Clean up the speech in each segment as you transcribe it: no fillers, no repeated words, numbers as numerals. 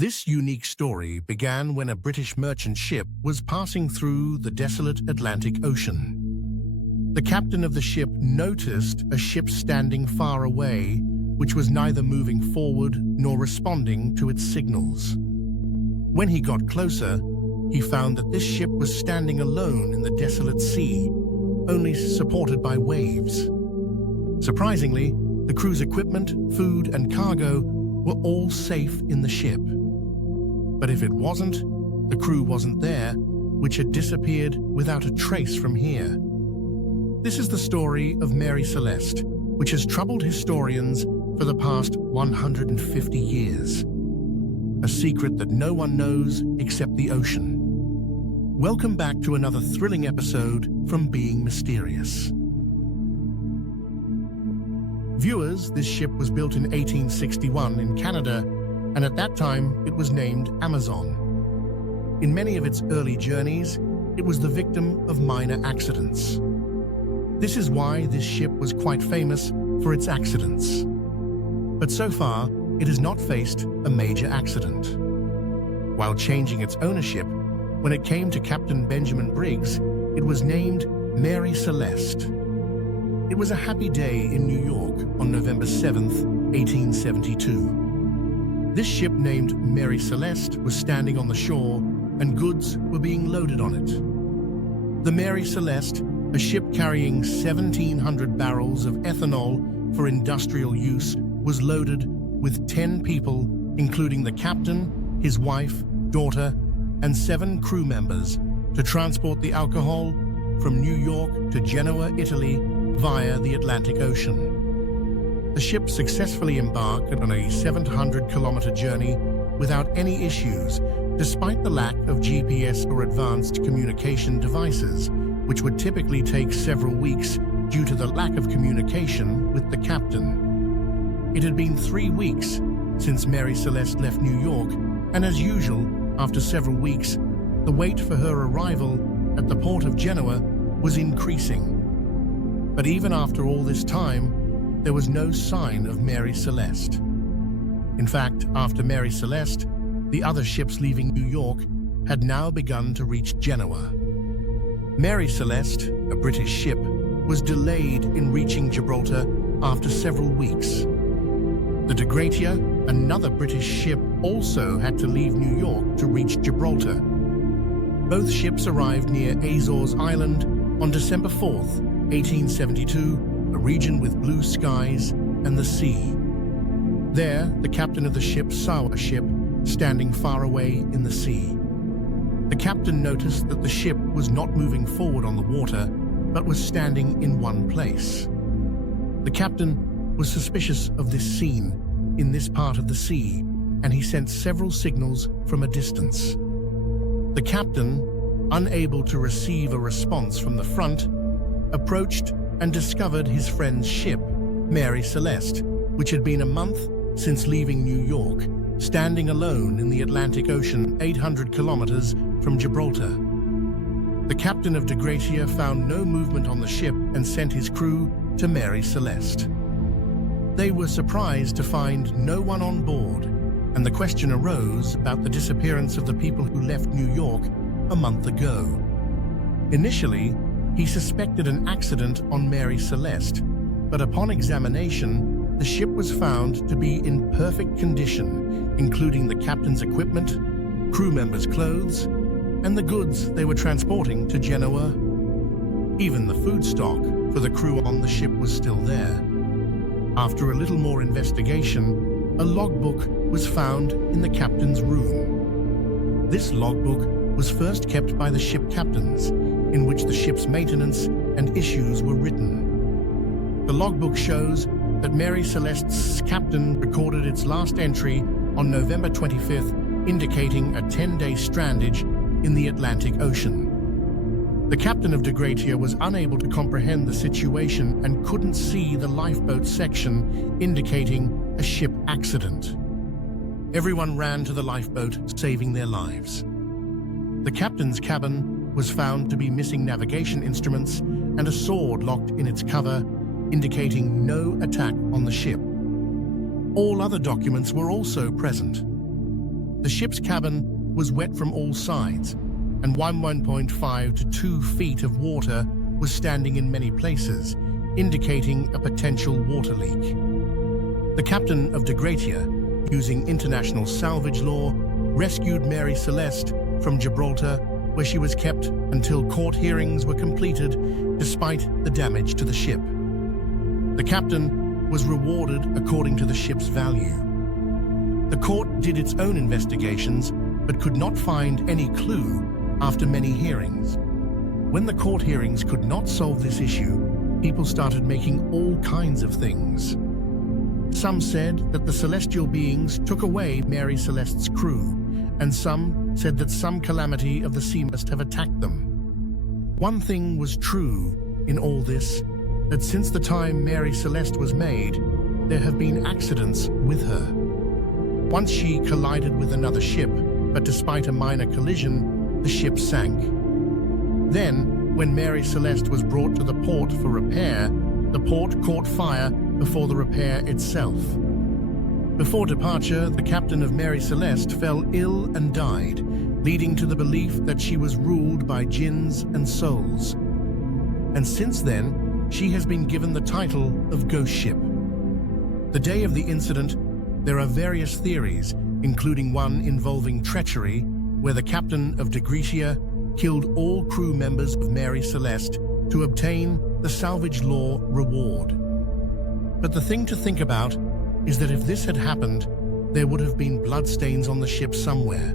This unique story began when a British merchant ship was passing through the desolate Atlantic Ocean. The captain of the ship noticed a ship standing far away, which was neither moving forward nor responding to its signals. When he got closer, he found that this ship was standing alone in the desolate sea, only supported by waves. Surprisingly, the crew's equipment, food, and cargo were all safe in the ship. But if it wasn't, the crew wasn't there, which had disappeared without a trace from here. This is the story of Mary Celeste, which has troubled historians for the past 150 years. A secret that no one knows except the ocean. Welcome back to another thrilling episode from Being Mysterious. Viewers, this ship was built in 1861 in Canada, and at that time it was named Amazon. In many of its early journeys, it was the victim of minor accidents. This is why this ship was quite famous for its accidents. But so far, it has not faced a major accident. While changing its ownership, when it came to Captain Benjamin Briggs, it was named Mary Celeste. It was a happy day in New York on November 7th, 1872. This ship named Mary Celeste was standing on the shore and goods were being loaded on it. The Mary Celeste, a ship carrying 1,700 barrels of ethanol for industrial use, was loaded with 10 people, including the captain, his wife, daughter, and 7 crew members, to transport the alcohol from New York to Genoa, Italy, via the Atlantic Ocean. The ship successfully embarked on a 700-kilometer journey without any issues, despite the lack of GPS or advanced communication devices, which would typically take several weeks due to the lack of communication with the captain. It had been 3 weeks since Mary Celeste left New York, and as usual, after several weeks, the wait for her arrival at the port of Genoa was increasing. But even after all this time, there was no sign of Mary Celeste. In fact, after Mary Celeste, the other ships leaving New York had now begun to reach Genoa. Mary Celeste, a British ship, was delayed in reaching Gibraltar after several weeks. The De Gratia, another British ship, also had to leave New York to reach Gibraltar. Both ships arrived near Azores Island on December 4th, 1872, a region with blue skies and the sea. There, the captain of the ship saw a ship standing far away in the sea. The captain noticed that the ship was not moving forward on the water, but was standing in one place. The captain was suspicious of this scene in this part of the sea, and he sent several signals from a distance. The captain, unable to receive a response from the front, approached and discovered his friend's ship, Mary Celeste, which had been a month since leaving New York, standing alone in the Atlantic Ocean 800 kilometers from Gibraltar. The captain of De Gratia found no movement on the ship and sent his crew to Mary Celeste. They were surprised to find no one on board, and the question arose about the disappearance of the people who left New York a month ago. Initially, he suspected an accident on Mary Celeste, but upon examination, the ship was found to be in perfect condition, including the captain's equipment, crew members' clothes, and the goods they were transporting to Genoa. Even the food stock for the crew on the ship was still there. After a little more investigation, a logbook was found in the captain's room. This logbook was first kept by the ship captains, in which the ship's maintenance and issues were written. The logbook shows that Mary Celeste's captain recorded its last entry on November 25th, indicating a 10-day strandage in the Atlantic Ocean. The captain of De Gratia was unable to comprehend the situation and couldn't see the lifeboat section indicating a ship accident. Everyone ran to the lifeboat, saving their lives. The captain's cabin was found to be missing navigation instruments and a sword locked in its cover, indicating no attack on the ship. All other documents were also present. The ship's cabin was wet from all sides, and 1.5 to 2 feet of water was standing in many places, indicating a potential water leak. The captain of De Gratia, using international salvage law, rescued Mary Celeste from Gibraltar, where she was kept until court hearings were completed, despite the damage to the ship. The captain was rewarded according to the ship's value. The court did its own investigations, but could not find any clue after many hearings. When the court hearings could not solve this issue, people started making all kinds of things. Some said that the celestial beings took away Mary Celeste's crew, and some said that some calamity of the sea must have attacked them. One thing was true in all this, that since the time Mary Celeste was made, there have been accidents with her. Once she collided with another ship, but despite a minor collision, the ship sank. Then, when Mary Celeste was brought to the port for repair, the port caught fire before the repair itself. Before departure, the captain of Mary Celeste fell ill and died, leading to the belief that she was ruled by jinns and souls. And since then, she has been given the title of Ghost Ship. The day of the incident, there are various theories, including one involving treachery, where the captain of De Gratia killed all crew members of Mary Celeste to obtain the salvage law reward. But the thing to think about is that if this had happened, there would have been bloodstains on the ship somewhere.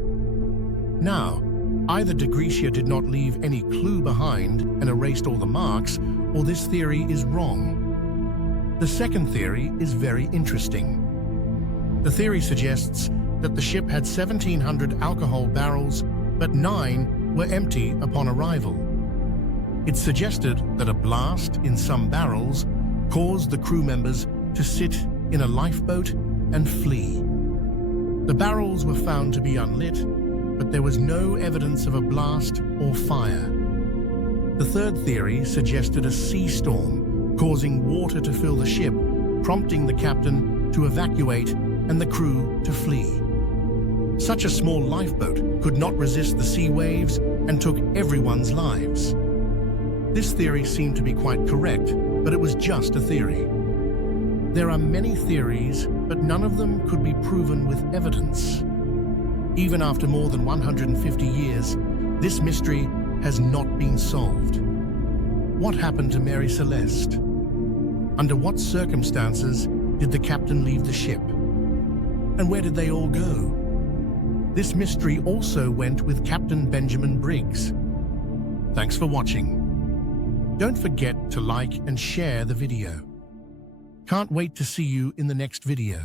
Now, either De Gratia did not leave any clue behind and erased all the marks, or this theory is wrong. The second theory is very interesting. The theory suggests that the ship had 1,700 alcohol barrels, but 9 were empty upon arrival. It suggested that a blast in some barrels caused the crew members to sit in a lifeboat and flee. The barrels were found to be unlit, but there was no evidence of a blast or fire. The third theory suggested a sea storm, causing water to fill the ship, prompting the captain to evacuate and the crew to flee. Such a small lifeboat could not resist the sea waves and took everyone's lives. This theory seemed to be quite correct, but it was just a theory. There are many theories, but none of them could be proven with evidence. Even after more than 150 years, this mystery has not been solved. What happened to Mary Celeste? Under what circumstances did the captain leave the ship? And where did they all go? This mystery also went with Captain Benjamin Briggs. Thanks for watching. Don't forget to like and share the video. Can't wait to see you in the next video.